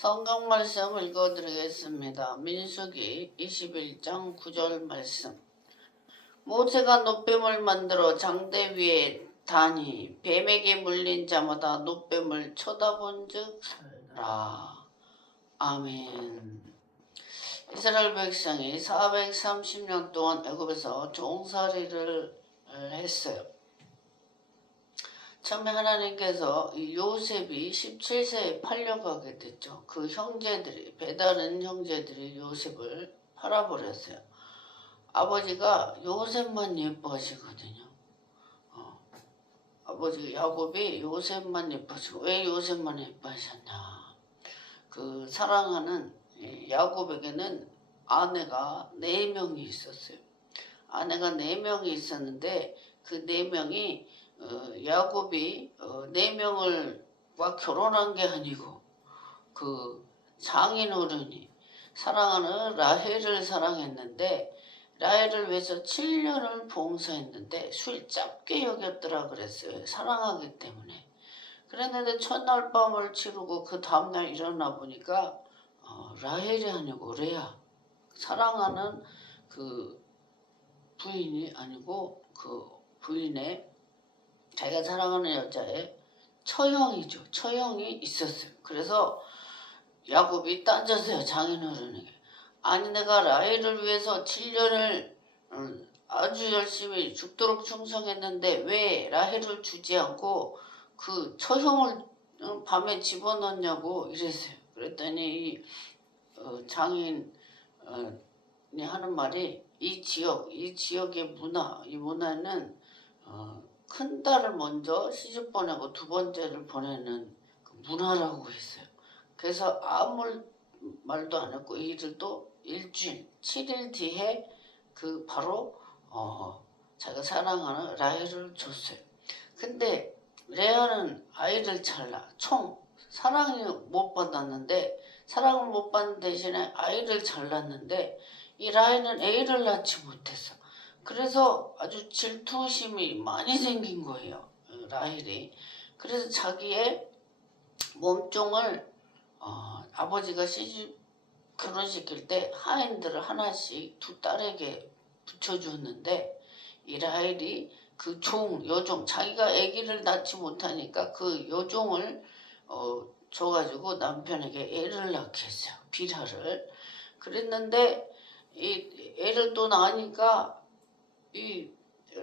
성경 말씀 읽어드리겠습니다. 민수기 21장 9절 말씀. 모세가 노뱀을 만들어 장대 위에 다니 뱀에게 물린 자마다 노뱀을 쳐다본 즉 살라. 아멘. 이스라엘 백성이 430년 동안 애굽에서 종살이를 했어요. 처음에 하나님께서 요셉이 17세에 팔려가게 됐죠. 그 형제들이, 배다른 형제들이 요셉을 팔아버렸어요. 아버지가 요셉만 예뻐하시거든요. 아버지 야곱이 요셉만 예뻐하시고, 왜 요셉만 예뻐하셨냐. 그 사랑하는 야곱에게는 아내가 4명이 있었어요. 아내가 4명이 있었는데 그 4명이 야곱이 4명을과 결혼한 게 아니고 그 장인어른이 사랑하는 라헬을 사랑했는데 라헬을 위해서 7년을 봉사했는데 술 짧게 여겼더라 그랬어요. 사랑하기 때문에. 그랬는데 첫날 밤을 치르고 그 다음날 일어나 보니까 라헬이 아니고 레아, 사랑하는 그 부인이 아니고 그 부인의 자기가 사랑하는 여자의 처형이죠. 처형이 있었어요. 그래서 야곱이 딴졌어요. 장인어른에게. 아니 내가 라헬을 위해서 7년을 아주 열심히 죽도록 충성했는데 왜 라헬을 주지 않고 그 처형을 밤에 집어넣냐고 이랬어요. 그랬더니 장인이 하는 말이 이 지역의 문화, 이 문화는 큰 딸을 먼저 시집 보내고 두 번째를 보내는 그 문화라고 했어요. 그래서 아무 말도 안 했고 이들도 일주일, 7일 뒤에 그 바로 자기가 사랑하는 라헬을 줬어요. 근데 레아는 아이를 잘라 사랑을 못 받았는데 사랑을 못 받는 대신에 아이를 잘랐는데 이 라헬은 애를 낳지 못했어. 그래서 아주 질투심이 많이 생긴 거예요. 라헬이. 그래서 자기의 몸종을 아버지가 시집 결혼시킬 때 하인들을 하나씩 두 딸에게 붙여줬는데 이 라헬이 그 여종, 자기가 아기를 낳지 못하니까 그 여종을 줘가지고 남편에게 애를 낳게 했어요. 빌하를. 그랬는데 이 애를 또 낳으니까 이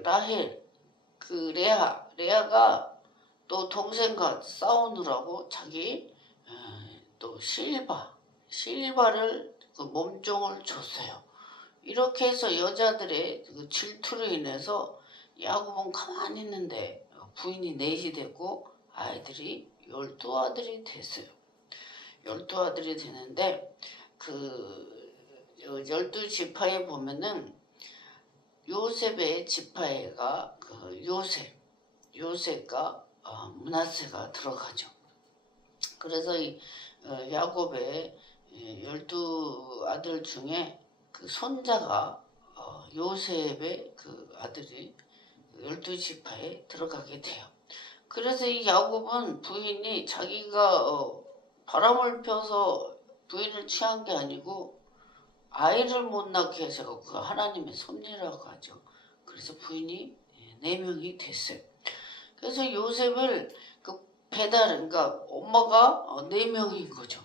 라헬, 그 레아가 또 동생과 싸우느라고 자기 또 실바를 그 몸종을 줬어요. 이렇게 해서 여자들의 그 질투로 인해서 야곱은 가만히 있는데 부인이 넷이 되고 아이들이 12아들이 됐어요. 12아들이 되는데 그 12지파에 보면은 요셉의 지파에가 그 요셉과 므낫세가 들어가죠. 그래서 이 야곱의 12아들 중에 그 손자가 요셉의 그 아들이 12지파에 들어가게 돼요. 그래서 이 야곱은 부인이 자기가 바람을 펴서 부인을 취한 게 아니고 아이를 못 낳게 해서 그 하나님의 섭리라고 하죠. 그래서 부인이 4명이 됐어요. 그래서 요셉을 그 그러니까 엄마가 4명인 거죠.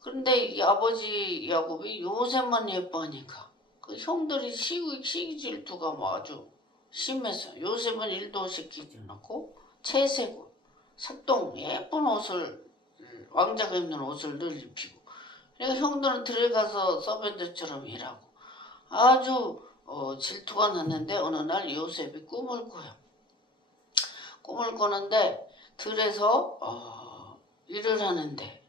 그런데 이 아버지 야곱이 요셉만 예뻐하니까 그 형들이 시기 질투가 아주 심해서 요셉은 일도 시키지 않고 채색, 색동 예쁜 옷을 왕자가 입는 옷을 늘 입히고 그러니까 형들은 들어가서 서밴드처럼 일하고 아주 질투가 났는데 어느 날 요셉이 꿈을 꿔요. 꿈을 꾸는데 들에서 일을 하는데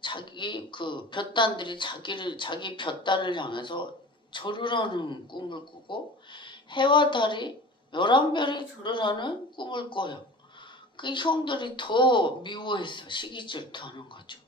자기 그 볕단들이 자기 볕단을 향해서 절을 하는 꿈을 꾸고 해와 달이 11별이 절을 하는 꿈을 꿔요. 그 형들이 더 미워해서 시기 질투하는 거죠.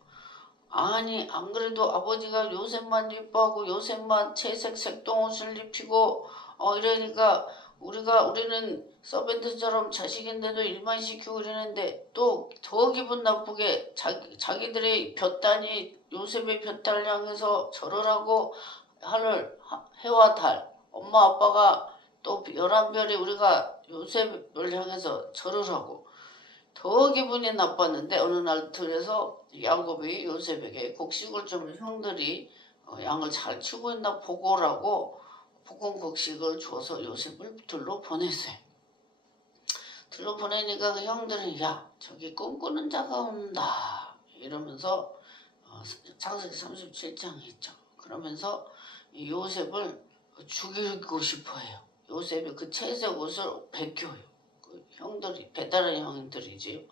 아니 안 그래도 아버지가 요셉만 예뻐하고 요셉만 채색 색동 옷을 입히고 이러니까 우리는 서벤트처럼 자식인데도 일만 시키고 그러는데 또 더 기분 나쁘게 자기들의 볕단이 요셉의 볕단을 향해서 절을 하고 해와 달 엄마 아빠가 또 11별이 우리가 요셉을 향해서 절을 하고 더 기분이 나빴는데 어느 날 들에서 야곱이 요셉에게 곡식을 좀 형들이 양을 잘 치고 있나 보고라고 볶은 곡식을 줘서 요셉을 들로 보냈어요. 들로 보내니까 그 형들은 야 저기 꿈꾸는 자가 온다 이러면서 창세기 37장에 있죠. 그러면서 요셉을 죽이고 싶어해요. 요셉이 그 채색 옷을 벗겨요. 그 형들이 배다른 형들이지.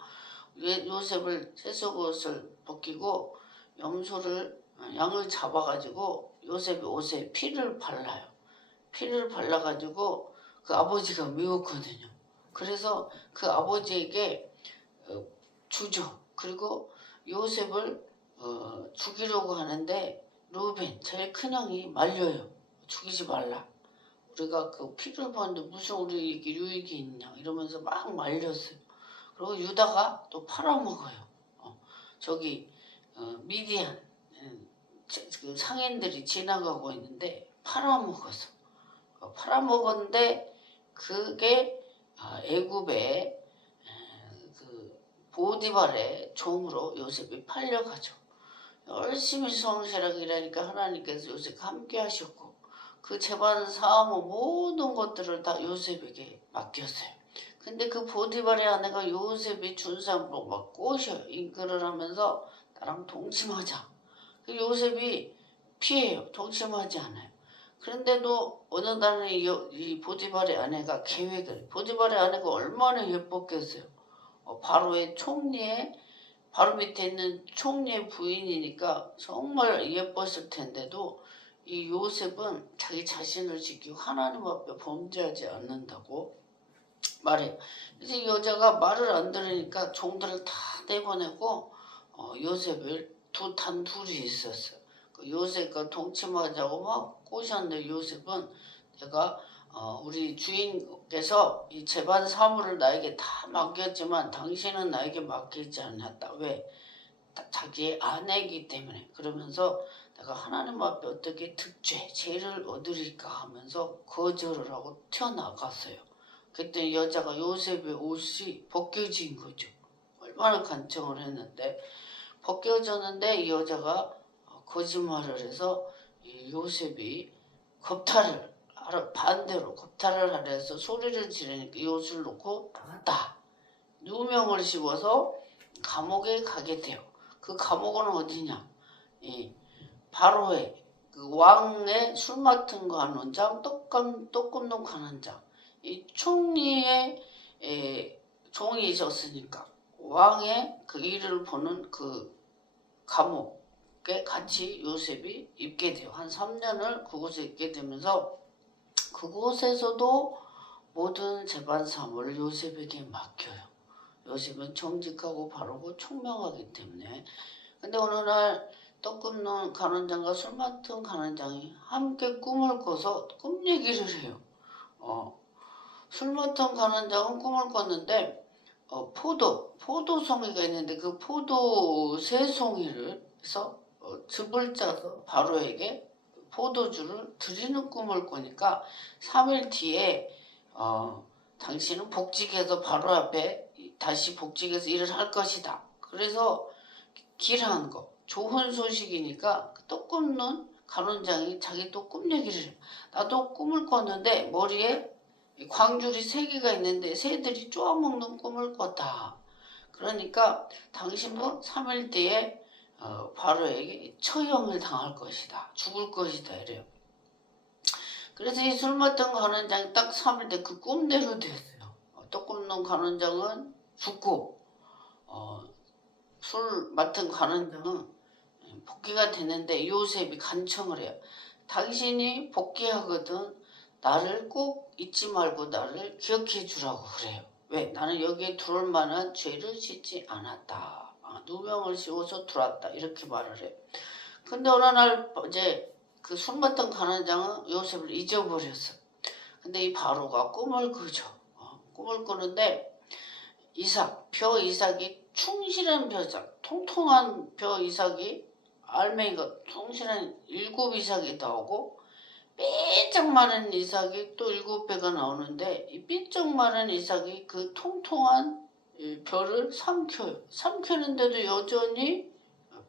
요셉을 채색 옷을 벗기고 양을 잡아가지고 요셉이 옷에 피를 발라요. 피를 발라가지고 그 아버지가 미웠거든요. 그래서 그 아버지에게 주죠. 그리고 요셉을 죽이려고 하는데 루벤 제일 큰 형이 말려요. 죽이지 말라. 우리가 그 피를 봤는데 무슨 우리에게 유익이 있냐 이러면서 막 말렸어요. 그리고 유다가 또 팔아먹어요. 저기 미디안 그 상인들이 지나가고 있는데 팔아먹었어. 팔아먹었는데 그게 애굽의 그 보디발의 종으로 요셉이 팔려가죠. 열심히 성실하게 일하니까 하나님께서 요셉 함께 하셨고 그 재반 사업 모든 것들을 다 요셉에게 맡겼어요. 근데 그 보디발의 아내가 요셉이 준삼으로 막 꼬셔요. 인글을 하면서 나랑 동침하자. 그 요셉이 피해요. 동침하지 않아요. 그런데도 어느 날은 이 보디발의 아내가 보디발의 아내가 얼마나 예뻤겠어요. 바로의 총리의 바로 밑에 있는 총리의 부인이니까 정말 예뻤을 텐데도 이 요셉은 자기 자신을 지키고 하나님 앞에 범죄하지 않는다고 말해요. 그래서 이 여자가 말을 안 들으니까 종들을 다 내보내고 요셉을 단 둘이 있었어요. 그 요셉과 동침하자고 막 꼬셨는데 요셉은 내가 우리 주인께서 이 재반 사물을 나에게 다 맡겼지만 당신은 나에게 맡기지 않았다. 왜? 자기의 아내이기 때문에. 그러면서 내가 하나님 앞에 어떻게 죄를 얻으리까 하면서 거절을 하고 튀어나갔어요. 그때 여자가 요셉의 옷이 벗겨진 거죠. 얼마나 간청을 했는데 벗겨졌는데 이 여자가 거짓말을 해서 이 요셉이 반대로 겁탈을 하려 해서 소리를 지르니까 이 옷을 놓고 나갔다. 누명을 씌워서 감옥에 가게 돼요. 그 감옥은 어디냐? 바로의 그 왕의 술 맡은 관원장, 떡 굽는 관원장, 이 총리의 종이셨으니까 왕의 그 일을 보는 그 감옥에 같이 요셉이 있게 돼요. 한 3년을 그곳에 있게 되면서 그곳에서도 모든 재반 사물을 요셉에게 맡겨요. 요셉은 정직하고 바르고 총명하기 때문에. 근데 어느 날 떡 굽는 간원장과 술 맡은 간원장이 함께 꿈을 꿔서 꿈 얘기를 해요. 술 맡은 간원장은 꿈을 꿨는데 포도송이가 있는데 그 포도 세 송이를 해서 즙을 짜서 바로에게 포도주를 드리는 꿈을 꾸니까 3일 뒤에 당신은 복직해서 바로 앞에 다시 복직해서 일을 할 것이다. 그래서 길한 거 좋은 소식이니까 떡 굽는 간원장이 자기 또 꿈 얘기를 해요. 나도 꿈을 꿨는데 머리에 광줄이 3개가 있는데 새들이 쪼아먹는 꿈을 꿨다. 그러니까 당신도 3일 뒤에 바로에게 처형을 당할 것이다. 죽을 것이다 이래요. 그래서 이 술 맡은 간원장이 딱 3일 뒤에 그 꿈대로 됐어요. 떡 굽는 간원장은 죽고 술 맡은 간원장은 복귀가 됐는데 요셉이 간청을 해요. 당신이 복귀하거든 나를 꼭 잊지 말고 나를 기억해 주라고 그래요. 왜? 나는 여기에 들어올 만한 죄를 짓지 않았다. 누명을 씌워서 들어왔다. 이렇게 말을 해요. 근데 어느 날 이제 그 술 맡은 간원장은 요셉을 잊어버렸어. 근데 이 바로가 꿈을 꾸죠. 꿈을 꾸는데 벼 이삭이 충실한 벼이삭, 통통한 벼 이삭이 알맹이가 충실한 7이삭이 나오고 삐쩍 마른 이삭이 또 7배가 나오는데 이 삐쩍 마른 이삭이 그 통통한 벼를 삼켜요. 삼키는데도 여전히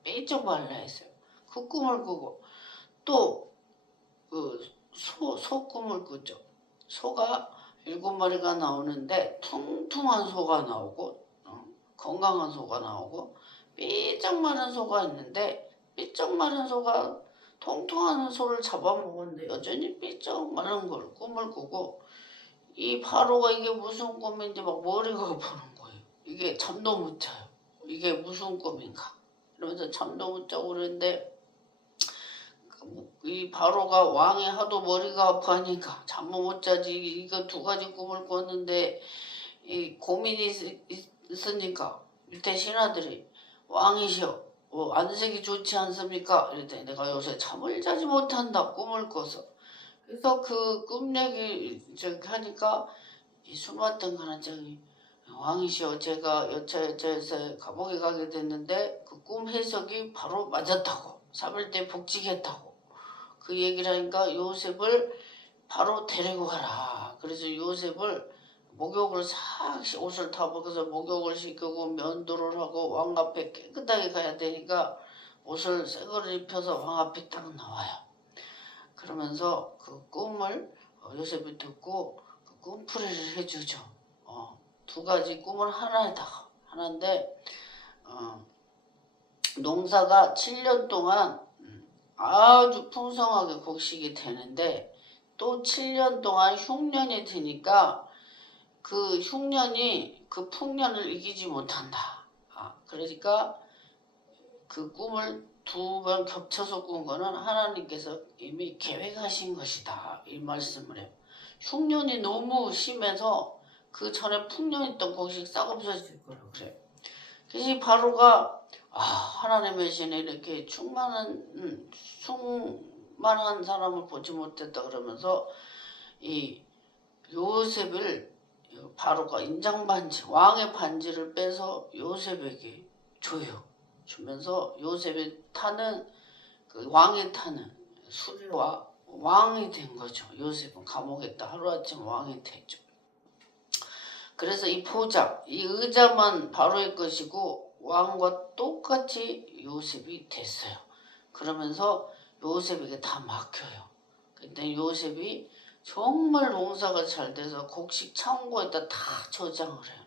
삐쩍 말라 있어요. 그 꿈을 꾸고 또 그 소 꿈을 꾸죠. 소가 7마리가 나오는데 퉁퉁한 소가 나오고 건강한 소가 나오고 삐쩍 마른 소가 있는데 삐쩍 마른 소가 통통한 소를 잡아먹었는데 여전히 삐쩍 마른 걸 꿈을 꾸고 이 바로가 이게 무슨 꿈인지 막 머리가 아프는 거예요. 이게 잠도 못 자요. 이게 무슨 꿈인가 이러면서 잠도 못 자고 그러는데 이 바로가 왕이 하도 머리가 아파하니까 잠을 못 자지. 이거 2가지 꿈을 꿨는데 이 고민이 있으니까 밑에 신하들이 왕이시여 안색이 좋지 않습니까? 이랬더니 내가 요새 잠을 자지 못한다 꿈을 꿔서. 그래서 그 꿈 얘기 하니까 이 수많던 관원장이 왕이시여 제가 여차여차해서 감옥에 가게 됐는데 그 꿈 해석이 바로 맞았다고 3일 때 복직했다고 그 얘기를 하니까 요셉을 바로 데리고 가라. 그래서 요셉을 목욕을 싹 옷을 다 벗겨서 목욕을 시키고 면도를 하고 왕 앞에 깨끗하게 가야 되니까 옷을 새 거를 입혀서 왕 앞에 딱 나와요. 그러면서 그 꿈을 요셉이 듣고 그 꿈풀이를 해주죠. 2가지 꿈을 하나인데 농사가 7년 동안 아주 풍성하게 곡식이 되는데 또 7년 동안 흉년이 드니까 그 흉년이 그 풍년을 이기지 못한다. 그러니까 그 꿈을 2번 겹쳐서 꾼 거는 하나님께서 이미 계획하신 것이다. 이 말씀을 해요. 흉년이 너무 심해서 그 전에 풍년 있던 곡식 싹 없어질 거라고 그래요. 그래서 이 바로가 하나님의 신에 이렇게 충만한 사람을 보지 못했다 그러면서 이 요셉을 바로가 인장반지 왕의 반지를 빼서 요셉에게 줘요. 주면서 요셉이 타는 그 왕이 타는 수레와 왕이 된 거죠. 요셉은 감옥에 있다 하루아침 왕이 되죠. 그래서 이 보좌, 이 의자만 바로의 것이고 왕과 똑같이 요셉이 됐어요. 그러면서 요셉에게 다 맡겨요. 근데 요셉이 정말 농사가 잘 돼서 곡식 창고에다 다 저장을 해요.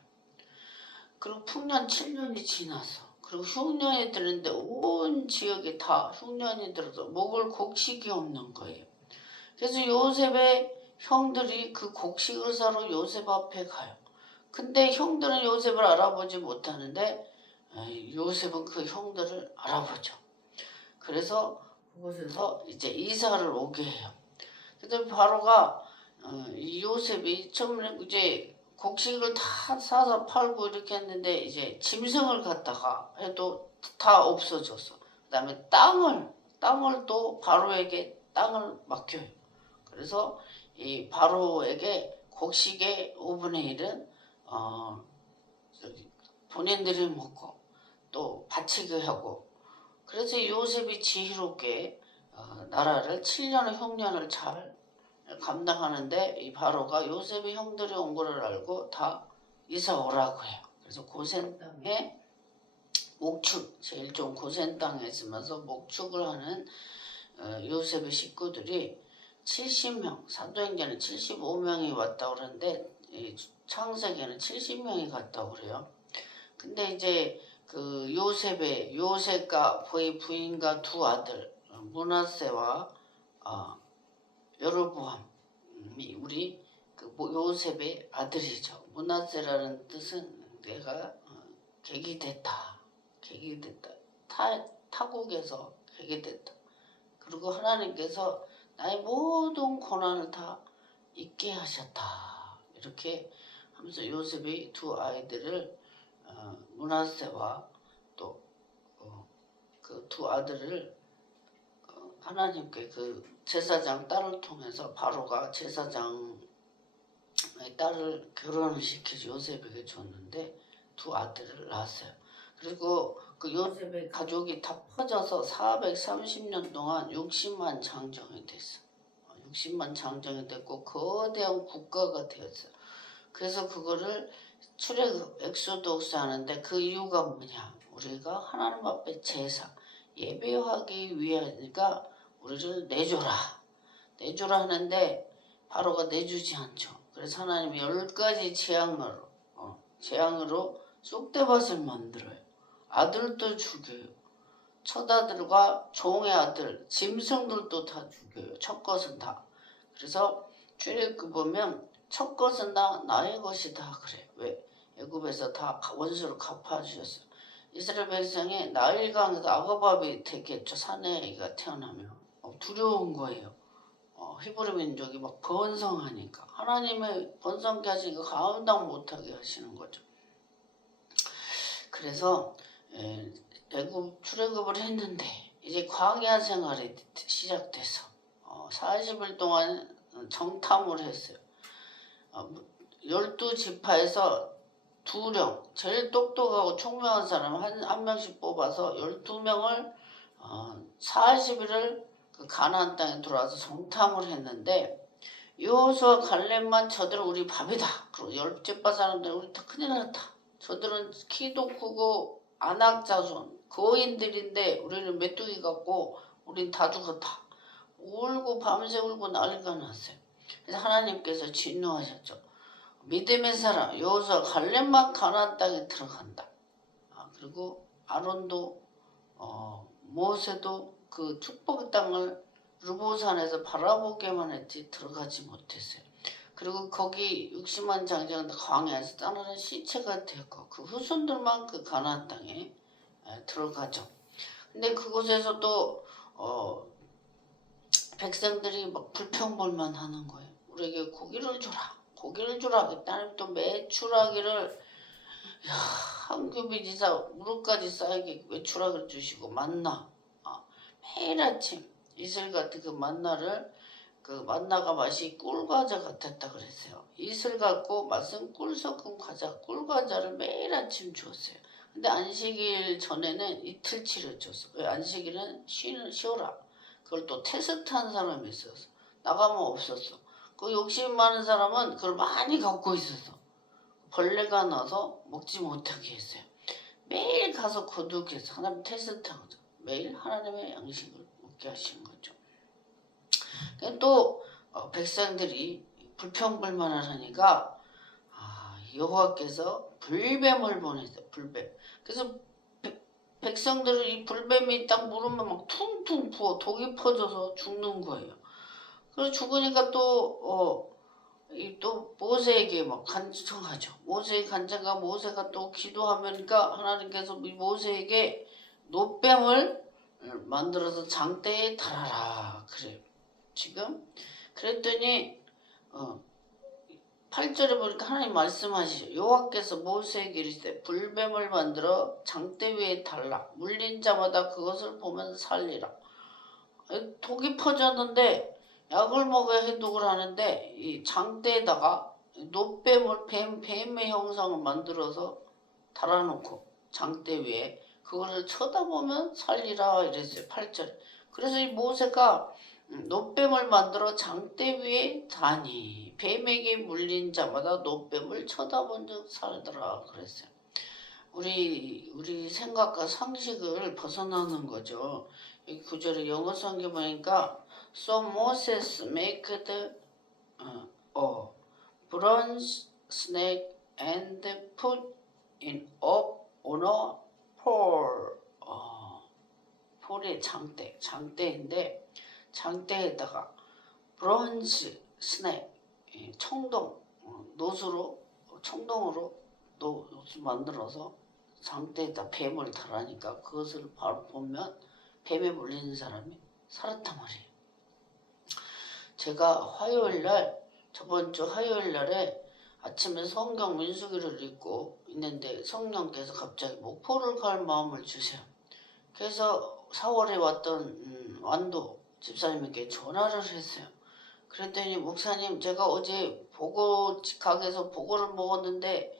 그리고 풍년 7년이 지나서 그리고 흉년이 드는데 온 지역에 다 흉년이 들어서 먹을 곡식이 없는 거예요. 그래서 요셉의 형들이 그 곡식을 사러 요셉 앞에 가요. 근데 형들은 요셉을 알아보지 못하는데 요셉은 그 형들을 알아보죠. 그래서 그곳에서 이제 이사를 오게 해요. 그래서 바로가 요셉이 처음에 이제 곡식을 다 사서 팔고 이렇게 했는데 이제 짐승을 갖다가 해도 다 없어졌어. 그다음에 땅을 또 바로에게 땅을 맡겨요. 그래서 이 바로에게 곡식의 5분의 1은 본인들이 먹고 또 바치게 하고 그래서 요셉이 지혜롭게 나라를 7년의 흉년을 잘 감당하는데 이 바로가 요셉의 형들이 온 거를 알고 다 이사 오라고 해요. 그래서 고센 땅에 목축 제일 좀 고센 땅에 있으면서 목축을 하는 요셉의 식구들이 70명 사도행전은 75명이 왔다고 그러는데 창세기에는 70명이 갔다고 그래요. 근데 이제 그 요셉과 그의 부인과 2 아들 므낫세와 여로보암이 우리 그 요셉의 아들이죠. 므낫세라는 뜻은 내가 객이 됐다. 타국에서 객이 됐다. 그리고 하나님께서 나의 모든 고난을 다 잊게 하셨다. 이렇게 하면서 요셉이 2 아이들을 므낫세와 또 그 2 아들을 하나님께 그 제사장 딸을 통해서 바로가 제사장 딸을 결혼을 시켜서 요셉에게 줬는데 두 아들을 낳았어요. 그리고 그 요셉의 가족이 다 퍼져서 430년 동안 60만 장정이 됐어. 60만 장정이 됐고 거대한 국가가 되었어요. 그래서 그거를 출애굽 엑소도스 하는데 그 이유가 뭐냐? 우리가 하나님 앞에 제사 예배하기 위하니까 우리를 내줘라 하는데 바로가 내주지 않죠. 그래서 하나님이 10가지 재앙으로 쑥대밭을 만들어요. 아들도 죽여요. 첫아들과 종의 아들, 짐승들도 다 죽여요. 첫 것은 다. 그래서 출애굽 보면 첫 것은 다 나의 것이다 그래. 왜? 애굽에서 다 원수를 갚아주셨어요. 이스라엘 백성이 나일강에서 아가밥이 되겠죠. 사내가 태어나면 두려운 거예요. 히브리 민족이 막 번성하니까 하나님의 번성케 하시니까 감당 못하게 하시는 거죠. 그래서 애굽 출애굽을 했는데 이제 광야 생활이 시작돼서 40일 동안 정탐을 했어요. 12지파에서 2령 제일 똑똑하고 총명한 사람 한 명씩 뽑아서 12명을 40일을 그 가나안 땅에 들어와서 정탐을 했는데 여호수아 갈렙만 저들은 우리 밥이다. 그리고 열제파 사람들은 우리 다 큰일 났다. 저들은 키도 크고 안악자손 거인들인데 우리는 메뚜기 같고 우린 다 죽었다. 울고 밤새 울고 난리가 났어요. 그래서 하나님께서 진노하셨죠. 믿음의 사람 여호수아 갈렙만 가나안 땅에 들어간다. 그리고 아론도 모세도 그 축복의 땅을 르보산에서 바라보게만 했지 들어가지 못했어요. 그리고 거기 60만 장정 광야에서 떠나는 시체가 되었고 그 후손들만 그 가나안 땅에 들어가죠. 근데 그곳에서도 백성들이 막 불평불만 하는 거예요. 우리에게 고기를 주라. 그다음에 또 매출하기를 한 규빗 이상 무릎까지 쌓이게 매출하기를 주시고 만나 매일 아침 이슬 같은 그 만나를 그 만나가 맛이 꿀과자 같았다 그랬어요. 이슬 같고 맛은 꿀 섞은 과자 꿀과자를 매일 아침 주었어요. 근데 안식일 전에는 이틀치를 줬어. 왜? 안식일은 쉬어라. 그걸 또 테스트한 사람이 있었어. 나가면 없었어. 그 욕심 많은 사람은 그걸 많이 갖고 있었어. 벌레가 나서 먹지 못하게 했어요. 매일 가서 거두게해서 하나님 테스트하거든. 매일 하나님의 양식을 먹게 하신 거죠. 또 백성들이 불평불만을 하니까 여호와께서 불뱀을 보냈어요. 불뱀. 그래서 백성들은 이 불뱀이 딱 물으면 막 퉁퉁 부어 독이 퍼져서 죽는 거예요. 그래서 죽으니까 또 모세에게 막 간청하죠. 모세의 간청과 모세가 또 기도하니까 하나님께서 모세에게 노뱀을 만들어서 장대에 달아라 그래요. 지금 그랬더니 8절에 보니까 하나님 말씀하시죠. 여호와께서 모세에게 이르시되 불뱀을 만들어 장대 위에 달라 물린 자마다 그것을 보면서 살리라. 독이 퍼졌는데 약을 먹어야 해독을 하는데 이 장대에다가 노뱀을 뱀의 형상을 만들어서 달아놓고 장대 위에 그거를 쳐다보면 살리라 이랬어요. 8절. 그래서 이 모세가 노뱀을 만들어 장대 위에 다니 뱀에게 물린 자마다 노뱀을 쳐다본 적 살더라 그랬어요. 우리 생각과 상식을 벗어나는 거죠. 이 구절에 영어 성경 보니까 So Moses made a bronze snake and put it up on a pole. 폴의 장대인데 장대에다가 브론즈 스낵 청동으로 노수 만들어서 장대에다 뱀을 달하니까 그것을 바로 보면 뱀에 물리는 사람이 살았단 말이에요. 제가 저번 주 화요일 날에 아침에 성경 민수기를 읽고 있는데 성령께서 갑자기 목포를 갈 마음을 주세요. 그래서 4월에 왔던 완도 집사님에게 전화를 했어요. 그랬더니 목사님 제가 어제 보고 가게에서 보고를 먹었는데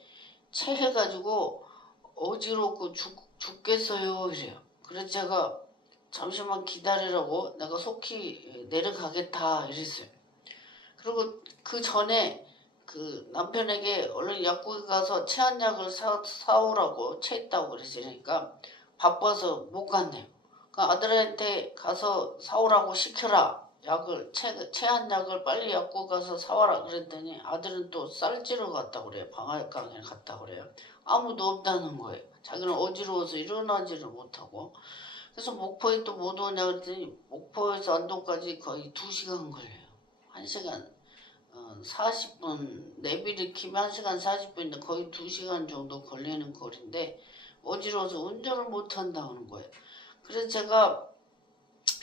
체해가지고 어지럽고 죽겠어요 이래요. 그래서 제가 잠시만 기다리라고 내가 속히 내려가겠다 이랬어요. 그리고 그 전에 그 남편에게 얼른 약국에 가서 체한약을 사오라고 체했다고 그랬으니까 바빠서 못 갔네요. 그 아들한테 가서 사오라고 시켜라. 약을 체한약을 빨리 약국 가서 사와라 그랬더니 아들은 또 쌀지러 갔다 그래요. 방앗간에 갔다 그래요. 아무도 없다는 거예요. 자기는 어지러워서 일어나지를 못하고. 그래서 목포에 또 못 오냐 그랬더니 목포에서 안동까지 거의 2시간 걸려요. 1시간 40분 내비를 키면 1시간 40분인데 거의 2시간 정도 걸리는 거리인데 어지러워서 운전을 못한다는 거예요. 그래서 제가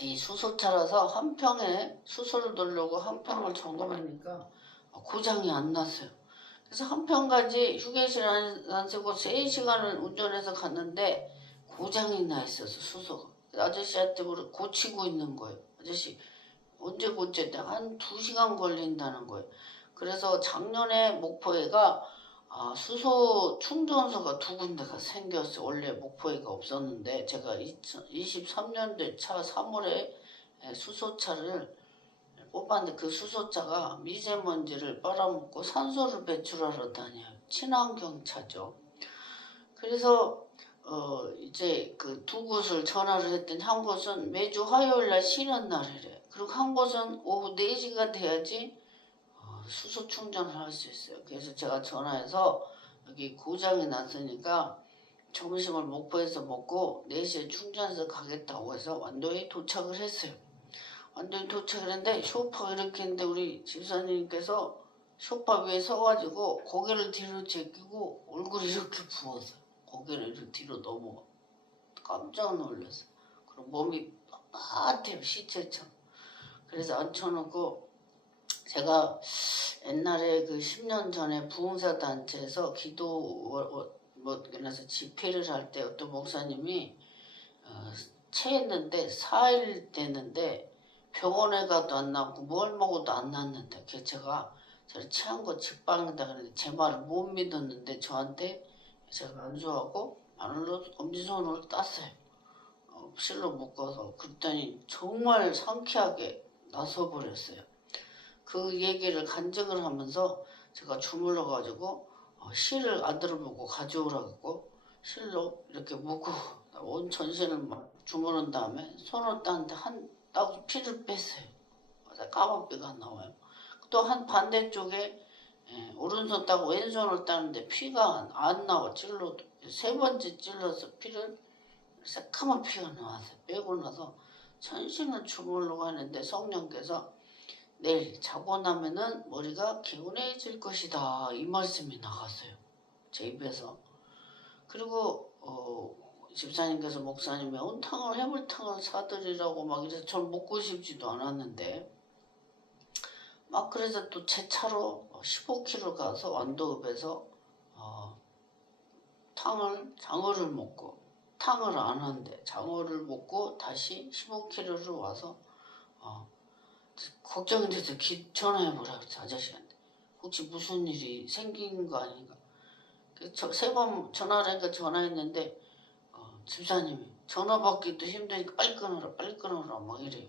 이 수소차라서 한평에 수소를 넣으려고 한평을 점검하니까 고장이 안 났어요. 그래서 한평까지 휴게실 안 쓰고 3시간을 운전해서 갔는데 고장이 나 있어서 수소가. 아저씨한테 고치고 있는 거예요. 아저씨 언제 고쳤대? 한 2시간 걸린다는 거예요. 그래서 작년에 목포에가 수소 충전소가 2군데가 생겼어요. 원래 목포에가 없었는데 제가 23년도 차 3월에 수소차를 뽑았는데 그 수소차가 미세먼지를 빨아먹고 산소를 배출하러 다녀요. 친환경 차죠. 그래서 이제 그 2곳을 전화를 했더니 한 곳은 매주 화요일날 쉬는 날이래. 그리고 한 곳은 오후 4시가 돼야지 수소 충전을 할 수 있어요. 그래서 제가 전화해서 여기 고장이 났으니까 점심을 목포에서 먹고 4시에 충전해서 가겠다고 해서 완도에 도착을 했어요. 완도에 도착을 했는데 쇼파 이렇게 했는데 우리 집사님께서 쇼파 위에 서가지고 고개를 뒤로 제끼고 얼굴이 이렇게 부었어요. 고개를 이렇게 뒤로 넘어가. 깜짝 놀랐어요. 그리고 몸이 빳빳해요. 시체처럼. 그래서 앉혀놓고 제가 옛날에 그 10년 전에 부흥사 단체에서 그래서 집회를 할 때 어떤 목사님이 체했는데 4일 됐는데 병원에 가도 안 낫고 뭘 먹어도 안 낫는데 그래서 제가 저를 체한 거 직방이다 그랬는데 제 말을 못 믿었는데 저한테 제가 안수하고 마늘로 엄지손으로 땄어요. 실로 묶어서 그랬더니 정말 상쾌하게 나서버렸어요. 그 얘기를 간증을 하면서 제가 주물러가지고 실을 아들을 보고 가져오라고 실로 이렇게 묶고 온 전신을 막 주무른 다음에 손을 땄는데 딱 피를 뺐어요. 까만피가 나와요. 또 한 반대쪽에 오른손 따고 왼손을 따는데 피가 안 나와. 찔러도 3번째 찔러서 피를 새까만 피가 나왔어요. 빼고 나서 전신을 주물르고 하는데 성령께서 내일 자고 나면은 머리가 개운해질 것이다 이 말씀이 나갔어요. 제 입에서. 그리고 집사님께서 목사님 매운탕을 해물탕을 사드리라고 막 이래서 전 먹고 싶지도 않았는데 막 그래서 또 제 차로 15km 가서 완도읍에서 장어를 먹고 탕을 안 하는데 장어를 먹고 다시 15km를 와서 걱정이 돼서 전화해보라 그랬어 아저씨한테. 혹시 무슨 일이 생긴 거 아닌가. 그래서 3번 전화를 하니까 전화했는데 집사님이 전화 받기도 힘드니까 빨리 끊어라 막 이래요.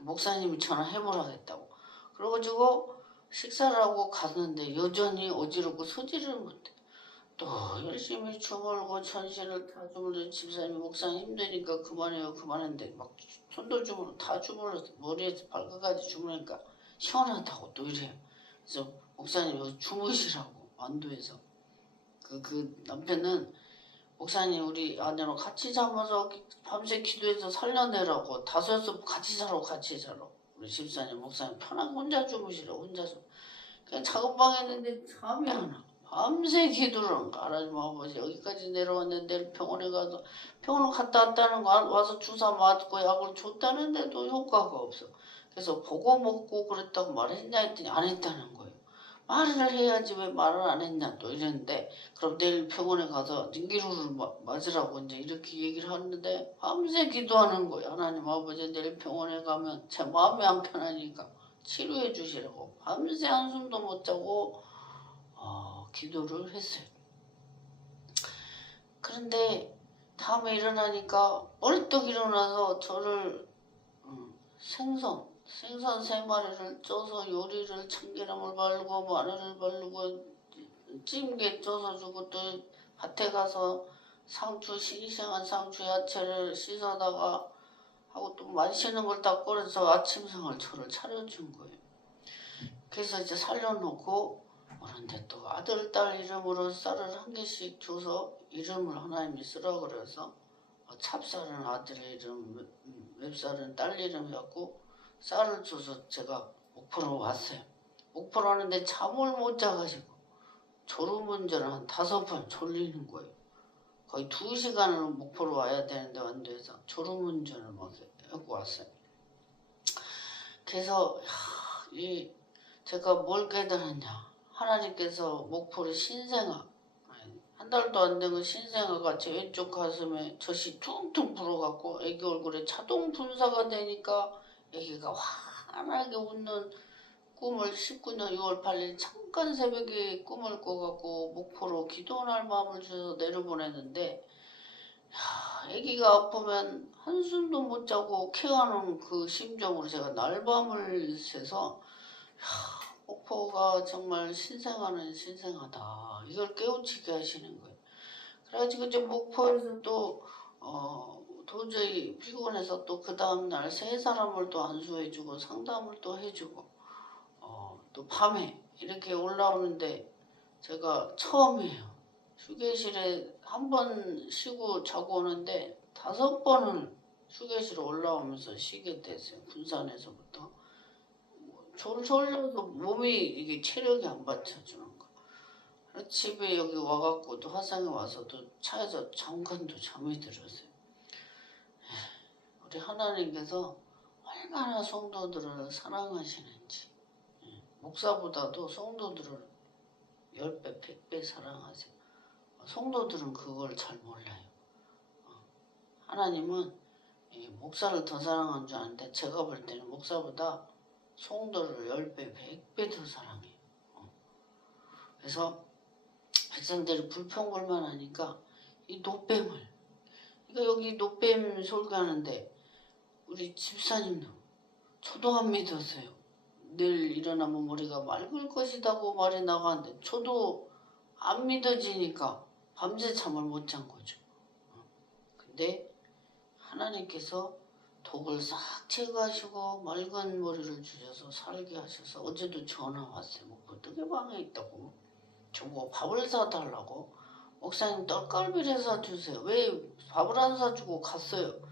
목사님이 전화해보라 했다고. 그래가지고 식사를 하고 갔는데 여전히 어지럽고 서지를 못해. 또 열심히 주물고 전신을 다 주물고 집사님 목사님 힘드니까 그만해요 그만했는데 막 손도 주물고 다 주물러서 머리에서 발끝까지 주물으니까 시원하다고 또 이래요. 그래서 목사님 여기 주무시라고 완도에서 그 남편은 목사님 우리 아내랑 같이 자면서 밤새 기도해서 살려내라고 5수 같이 자라고 우리 집사님 목사님 편하게 혼자 주무시라고 혼자서 그냥 작업방에 있는데 잠이 안 와. 밤새 기도를 하나님 아버지 여기까지 내려왔는데 내일 병원에 가서 병원 갔다 왔다는 거 와서 주사 맞고 약을 줬다는데도 효과가 없어. 그래서 보고 먹고 그랬다고 말했냐 했더니 안 했다는 거예요. 말을 해야지 왜 말을 안 했냐 또 이랬는데 그럼 내일 병원에 가서 등기루를 맞으라고 이제 이렇게 얘기를 하는데 밤새 기도하는 거예요. 하나님 아버지 내일 병원에 가면 제 마음이 안 편하니까 치료해 주시라고 밤새 한숨도 못 자고 기도를 했어요. 그런데 다음에 일어나니까 벌떡 일어나서 저를 생선 3마리를 쪄서 요리를 참기름을 바르고 마늘을 바르고 찜게 쪄서 주고 또 밭에 가서 상추 싱싱한 상추 야채를 씻어다가 하고 또 맛있는 걸 다 꺼내서 아침상을 저를 차려준 거예요. 그래서 이제 살려놓고 그런데 또 아들 딸 이름으로 쌀을 한 개씩 줘서 이름을 하나님이 쓰라 그래서 찹쌀은 아들의 이름, 맵쌀은 딸 이름이었고 쌀을 줘서 제가 목포로 왔어요. 목포로 왔는데 잠을 못 자가지고 졸음운전을 한 5번 졸리는 거예요. 거의 2시간을 목포로 와야 되는데 완도에서 졸음운전을 막 하고 왔어요. 그래서 제가 뭘 깨달았냐. 하나님께서 목포를 신생아 한 달도 안 된 거 신생아가 제 왼쪽 가슴에 젖이 퉁퉁 불어갖고 애기 얼굴에 자동 분사가 되니까 애기가 환하게 웃는 꿈을 19년 6월 8일 잠깐 새벽에 꿈을 꿔갖고 목포로 기도할 마음을 주셔서 내려보내는데 애기가 아프면 한숨도 못 자고 케어하는 그 심정으로 제가 날밤을 새서 목포가 정말 신생아는 신생하다. 이걸 깨우치게 하시는 거예요. 그래가지고 이제 목포에서 또 도저히 피곤해서 또 그 다음날 3사람을 또 안수해주고 상담을 또 해주고 또 밤에 이렇게 올라오는데 제가 처음이에요. 휴게실에 한 번 쉬고 자고 오는데 5번을 휴게실에 올라오면서 쉬게 됐어요. 군산에서부터. 졸려서 몸이 이게 체력이 안 받쳐주는 거. 집에 여기 와갖고 또 화성에 와서 또 차에서 잠깐도 잠이 들었어요. 우리 하나님께서 얼마나 성도들을 사랑하시는지. 목사보다도 성도들을 10배, 100배 사랑하세요. 성도들은 그걸 잘 몰라요. 하나님은 목사를 더 사랑한 줄 아는데 제가 볼 때는 목사보다 성도를 10배, 100배 더 사랑해요. 그래서 백성들이 불평불만하니까 이 노뱀을 그러니까 여기 노뱀 설교하는데 우리 집사님도 저도 안 믿었어요. 내일 일어나면 머리가 맑을 것이라고 말이 나가는데 저도 안 믿어지니까 밤새 잠을 못 잔 거죠. 근데 하나님께서 독을 싹 제거하시고 맑은 머리를 주셔서 살게 하셔서 어제도 전화 왔어요. 뭐 어떻게 방에 있다고 저보고 밥을 사달라고. 목사님 떡갈비를 사주세요. 왜 밥을 안 사주고 갔어요.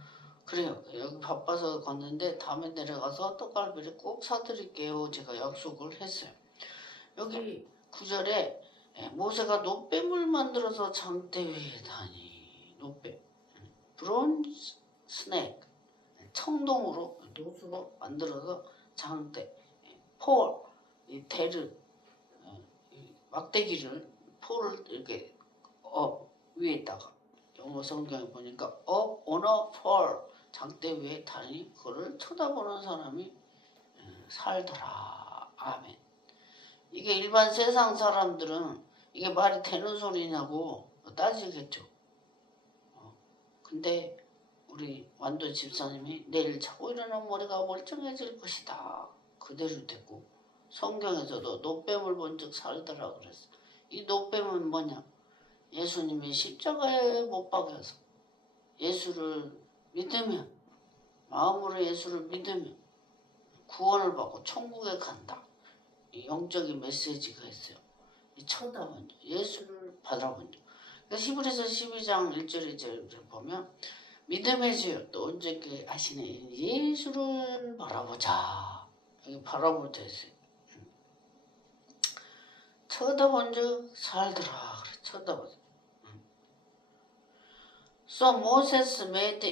그래요. 여기 바빠서 갔는데 다음에 내려가서 떡갈비를 꼭 사드릴게요. 제가 약속을 했어요. 여기 9절에 모세가 노뱀을 만들어서 장대 위에 다니. 노뱀. 브론 스낵. 청동으로 노수로 만들어서 장대. 폴. 이 대를 막대기를 폴을 이렇게 위에다가 영어 성경에 보니까 on a pole 장대 위에 다니 그거를 쳐다보는 사람이 살더라. 아멘. 이게 일반 세상 사람들은 이게 말이 되는 소리냐고 따지겠죠. 근데 우리 완도 집사님이 내일 자고 일어나면 머리가 멀쩡해질 것이다. 그대로 됐고 성경에서도 노뱀을 본 적 살더라 그랬어. 이 노뱀은 뭐냐? 예수님이 십자가에 못 박혀서 예수를 믿으면 마음으로 예수를 믿으면 구원을 받고 천국에 간다. 이 영적인 메시지가 있어요. 이 쳐다본 적, 예수를 바라본 적. 히브리서 12장 1절 2절을 보면 믿음의 주여 또 언제께 하시네 예수를 바라보자. 여기 바라보자 했어요. 쳐다본 적 살더라. 그래 쳐다보자. So Moses made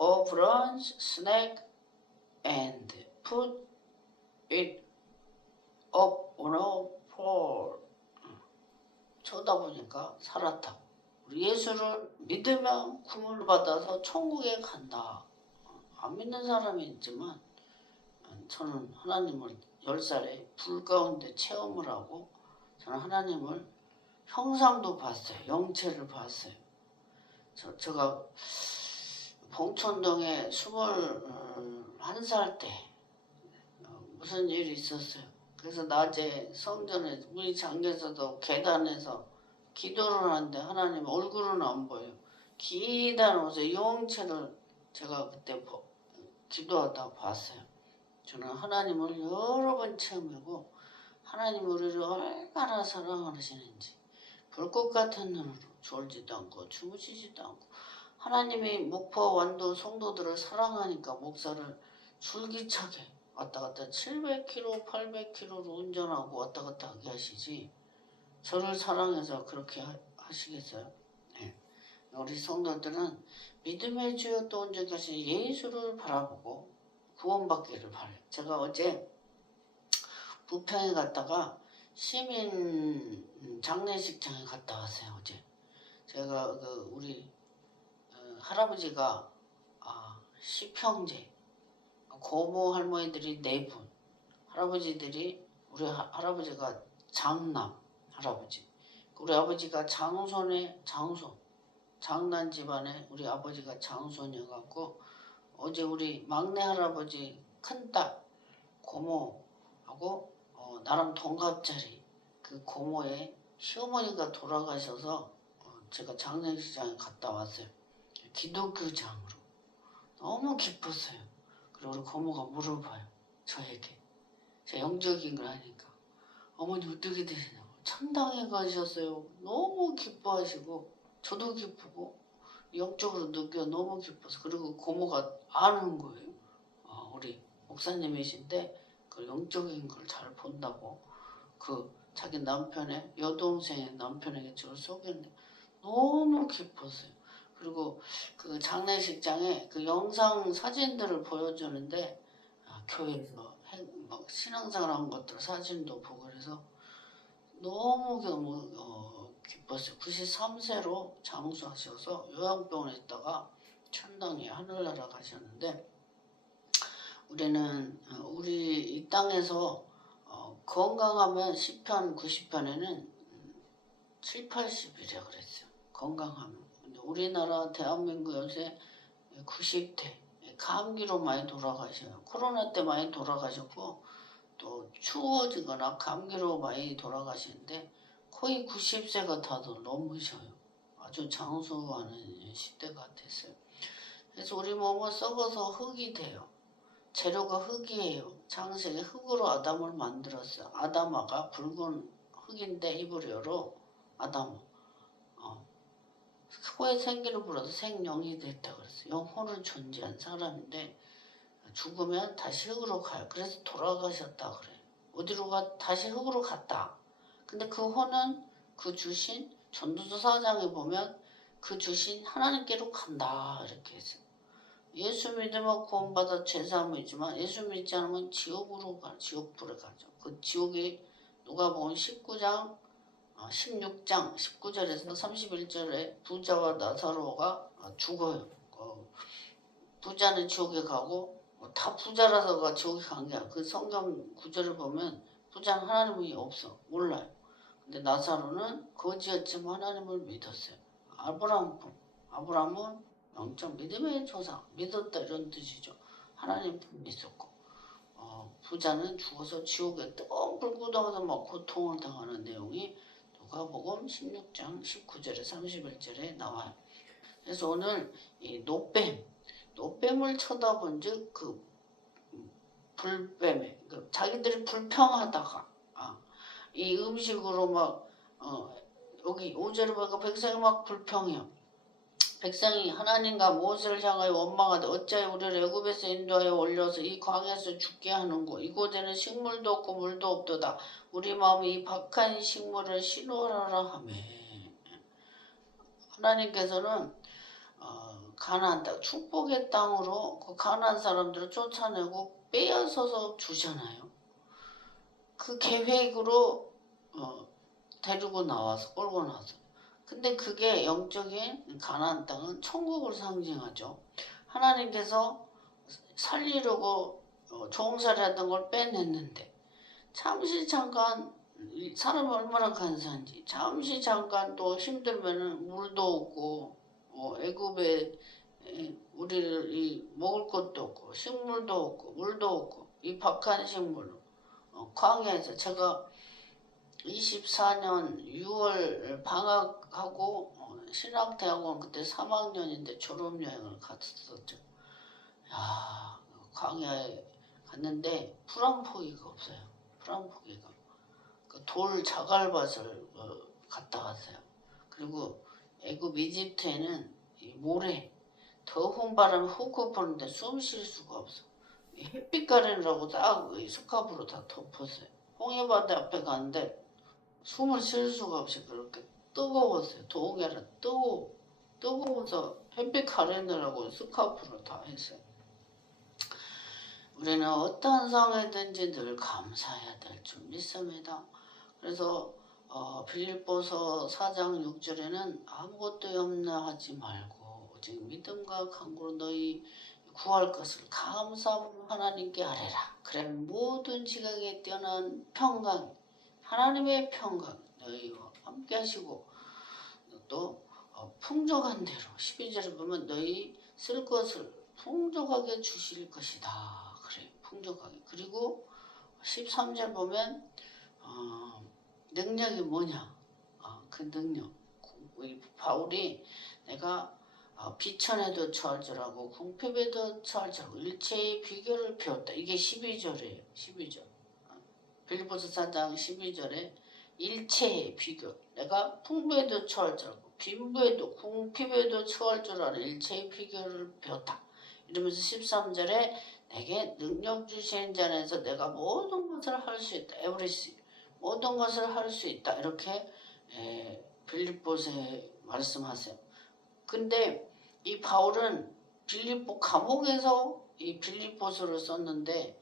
a bronze snake and put it up on a pole. 쳐다보니까 살았다. 우리 예수를 믿으면 구원을 받아서 천국에 간다. 안 믿는 사람이 있지만 저는 하나님을 10살에 불 가운데 체험을 하고 저는 하나님을 형상도 봤어요. 영체를 봤어요. 제가 봉천동에 21살 때 무슨 일이 있었어요. 그래서 낮에 성전에 문이 잠겨서도 계단에서 기도를 하는데 하나님 얼굴은 안 보여요. 기다려서 영체를 제가 그때 기도하다 봤어요. 저는 하나님을 여러 번 체험하고 하나님 우리를 얼마나 사랑하시는지 불꽃 같은 눈으로 졸지도 않고 주무시지도 않고 하나님이 목포 완도 성도들을 사랑하니까 목사를 줄기차게 왔다 갔다 700km, 800km로 운전하고 왔다 갔다 하게 하시지 저를 사랑해서 그렇게 하시겠어요? 네. 우리 성도들은 믿음의 주여 또 온전하신 예수를 바라보고 구원받기를 바라요. 제가 어제 부평에 갔다가 시민 장례식장에 갔다 왔어요. 어제 제가 우리 할아버지가 10형제 고모 할머니들이 4분 할아버지들이 우리 할아버지가 장남 할아버지 우리 아버지가 장손의 장손 장남 집안에 우리 아버지가 장손이어갖고 어제 우리 막내 할아버지 큰딸 고모하고 나랑 동갑자리 그 고모의 시어머니가 돌아가셔서 제가 장례식장에 갔다 왔어요. 기독교장으로 너무 기뻤어요. 그리고 우리 고모가 물어봐요. 저에게 제가 영적인 걸 하니까 어머니 어떻게 되시냐고 천당에 가셨어요. 너무 기뻐하시고 저도 기쁘고 영적으로 느껴 너무 기뻐서 그리고 고모가 아는 거예요. 우리 목사님이신데 그 영적인 걸 잘 본다고 그 자기 남편의 여동생의 남편에게 저를 소개했는데 너무 기뻤어요. 그리고 그 장례식장에 그 영상 사진들을 보여주는데 교회에서 신앙생활한 것들 사진도 보고 그래서 너무 기뻤어요. 93세로 장수하셔서 요양병원에 있다가 천당에 하늘나라 가셨는데 우리 이 땅에서 건강하면 10편 90편에는 7, 80이라 그랬어요. 건강하면. 근데 우리나라 대한민국 요새 90대 감기로 많이 돌아가셔요. 코로나 때 많이 돌아가셨고 또 추워지거나 감기로 많이 돌아가시는데 거의 90세가 다들 넘으셔요. 아주 장수하는 시대가 됐어요. 그래서 우리 몸은 썩어서 흙이 돼요. 재료가 흙이에요. 창세기 흙으로 아담을 만들었어요. 아담아가 붉은 흙인데 히브리어로 아담 코에 생기를 불어서 생명이 됐다 그랬어요. 영혼은 존재한 사람인데 죽으면 다시 흙으로 가요. 그래서 돌아가셨다 그래요. 어디로 다시 흙으로 갔다. 근데 그 혼은 그 주신 전도서 4장에 보면 그 주신 하나님께로 간다 이렇게 했어요. 예수 믿으면 구원받아 죄사함이지만 예수 믿지 않으면 지옥불에 가죠. 그 지옥이 누가복음 19장 16장 19절에서 31절에 부자와 나사로가 죽어요. 부자는 지옥에 가고 다 부자라서가 지옥에 간 게 아니야. 그 성경 구절을 보면 부자는 하나님이 없어. 몰라요. 근데 나사로는 거지였지만 하나님을 믿었어요. 아브라함은 영적 믿음의 조상 믿었다 이런 뜻이죠. 하나님 믿었고 부자는 죽어서 지옥에 뜨거운 불구덩이에서 막 고통을 당하는 내용이 누가복음 16장 19절에 31절에 나와요. 그래서 오늘 이 노뱀을 쳐다본 즉 그 불뱀에 자기들이 불평하다가 이 음식으로 막 여기 5절에 보니까 백성이 막 불평해요. 백성이 하나님과 모세를 향하여 원망하되 어찌하여 우리를 애굽에서 인도하여 올려서 이 광야에서 죽게 하는고 이곳에는 식물도 없고 물도 없도다. 우리 마음이 이 박한 식물을 싫어하라 하며 하나님께서는 가나안 땅 축복의 땅으로 그 가나안 사람들을 쫓아내고 빼앗아서 주잖아요. 그 계획으로 데리고 나와서 끌고 나와서 근데 그게 영적인 가나안 땅은 천국을 상징하죠. 하나님께서 살리려고 종살이하던 걸 빼냈는데 잠시 잠깐 사람이 얼마나 간사한지 잠시 잠깐 또 힘들면은 물도 없고 애굽에 우리를 먹을 것도 없고 식물도 없고 물도 없고 이 박한 식물로 광야에서 제가 24년 6월 방학하고 신학대학원 그때 3학년인데 졸업여행을 갔었죠. 야, 광야에 갔는데 풀 한 포기가 없어요. 풀 한 포기가. 그 돌 자갈밭을 갔다 왔어요. 그리고 애굽 이집트에는 이 모래 더운 바람이 훅훅 부는데 숨 쉴 수가 없어. 햇빛 가리느라고 딱 스카프로 다 덮었어요. 홍해바다 앞에 갔는데 숨을 쉴 수가 없이 그렇게 뜨거웠어요. 더운 게 아니라 뜨거워서 햇빛 가리느라고 스카프로 다 했어요. 우리는 어떠한 상황이든지 늘 감사해야 될 줄 믿습니다. 그래서 빌립보서 4장 6절에는 아무것도 염려하지 말고 오직 믿음과 간구로 너희 구할 것을 감사함으로 하나님께 아뢰라. 그래 모든 지각에 뛰어난 평강 하나님의 평강 너희와 함께 하시고 또 풍족한 대로 12절에 보면 너희 쓸 것을 풍족하게 주실 것이다. 그래 풍족하게. 그리고 13절 보면 능력이 뭐냐? 그 능력. 바울이 내가 비천에도 처할 줄 알고 궁핍에도 처할 줄 알고 일체의 비결을 배웠다. 이게 12절이에요. 12절. 빌립보서 4장 12절에 일체의 비결. 내가 풍부에도 처할 줄 알고 빈부에도 궁핍에도 처할 줄 아는 일체의 비결을 배웠다. 이러면서 13절에 내게 능력 주시는 자 안에서 내가 모든 것을 할 수 있다. 에브리시 모든 것을 할 수 있다. 이렇게 빌립보서에 말씀하세요. 근데 이 바울은 빌립보 감옥에서 이 빌립보서를 썼는데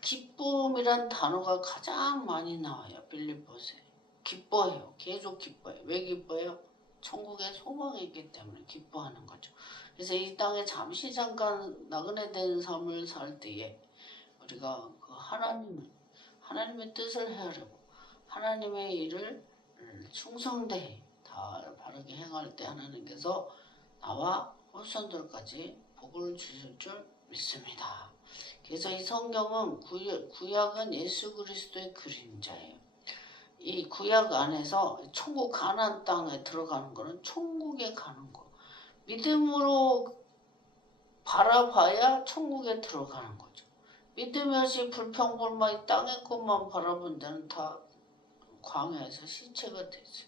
기쁨이란 단어가 가장 많이 나와요. 빌립보서에. 기뻐해요. 계속 기뻐해요. 왜 기뻐해요? 천국의 소망이 있기 때문에 기뻐하는 거죠. 그래서 이 땅에 잠시 잠깐 나그네 된 삶을 살 때에 우리가 그 하나님의 뜻을 헤아리고 하나님의 일을 충성되이 다 바르게 행할 때 하나님께서 나와 후손들까지 복을 주실 줄 믿습니다. 그래서 이 성경은 구약은 예수 그리스도의 그림자예요. 이 구약 안에서 천국 가나안 땅에 들어가는 거는 천국에 가는 거. 믿음으로 바라봐야 천국에 들어가는 거죠. 믿음이 없이 불평불만 이 땅의 것만 바라본 데는 다 광야에서 시체가 되죠.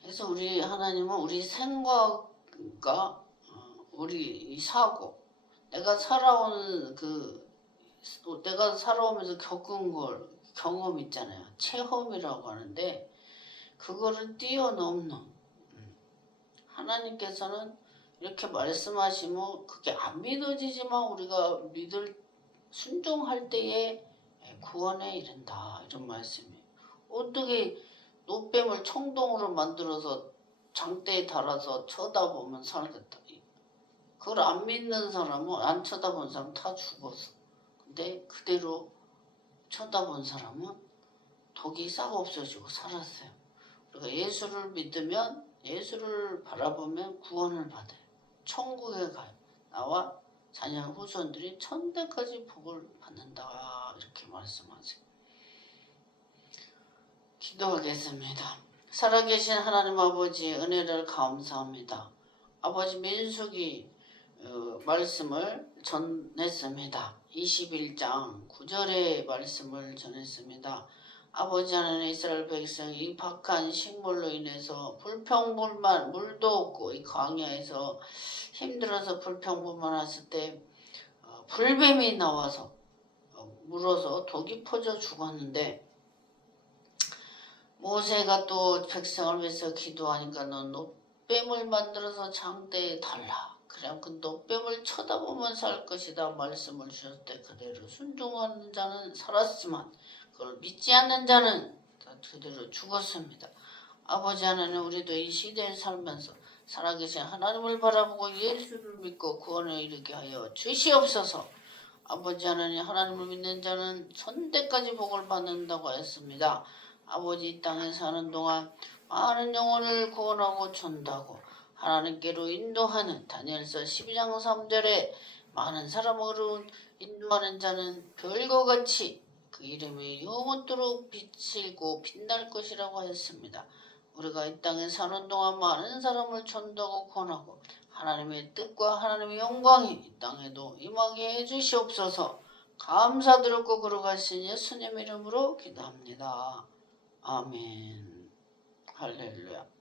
그래서 우리 하나님은 우리 생각과 우리 사고 내가 살아오면서 겪은 걸 경험 있잖아요. 체험이라고 하는데 그거를 뛰어넘는 하나님께서는 이렇게 말씀하시면 그게 안 믿어지지만 우리가 순종할 때에 구원에 이른다 이런 말씀이에요. 어떻게 노뱀을 청동으로 만들어서 장대에 달아서 쳐다보면 살겠다. 그걸 안 믿는 사람은 안 쳐다본 사람 다 죽었어. 근데 그대로 쳐다본 사람은 독이 싹 없어지고 살았어요. 그러니까 예수를 믿으면 예수를 바라보면 구원을 받아요. 천국에 가요. 나와 자녀 후손들이 천대까지 복을 받는다 이렇게 말씀하세요. 기도하겠습니다. 살아계신 하나님 아버지 은혜를 감사합니다. 아버지 민수기 말씀을 전했습니다. 21장 9절의 말씀을 전했습니다. 아버지 하나님 이스라엘 백성이 이 박한 식물로 인해서 불평불만 물도 없고 이 광야에서 힘들어서 불평불만했을 때 불뱀이 나와서 물어서 독이 퍼져 죽었는데 모세가 또 백성을 위해서 기도하니까 너 노뱀을 만들어서 장대에 달라. 그래 그 노뱀을 쳐다보면 살 것이다 말씀을 주셨을 때 그대로 순종하는 자는 살았지만 그걸 믿지 않는 자는 그대로 죽었습니다. 아버지 하나님 우리도 이 시대에 살면서 살아계신 하나님을 바라보고 예수를 믿고 구원에 이르게 하여 주시옵소서. 아버지 하나님, 하나님을 믿는 자는 선대까지 복을 받는다고 했습니다. 아버지 이 땅에 사는 동안 많은 영혼을 구원하고 전도하고 하나님께로 인도하는 다니엘서 12장 3절에 많은 사람으로 인도하는 자는 별과 같이 그 이름이 영원토록 비치고 빛날 것이라고 했습니다. 우리가 이 땅에 사는 동안 많은 사람을 전도하고 구원하고 하나님의 뜻과 하나님의 영광이 이 땅에도 임하게 해주시옵소서. 감사드렸고 걸어가신 예수님 이름으로 기도합니다. 아멘. 할렐루야.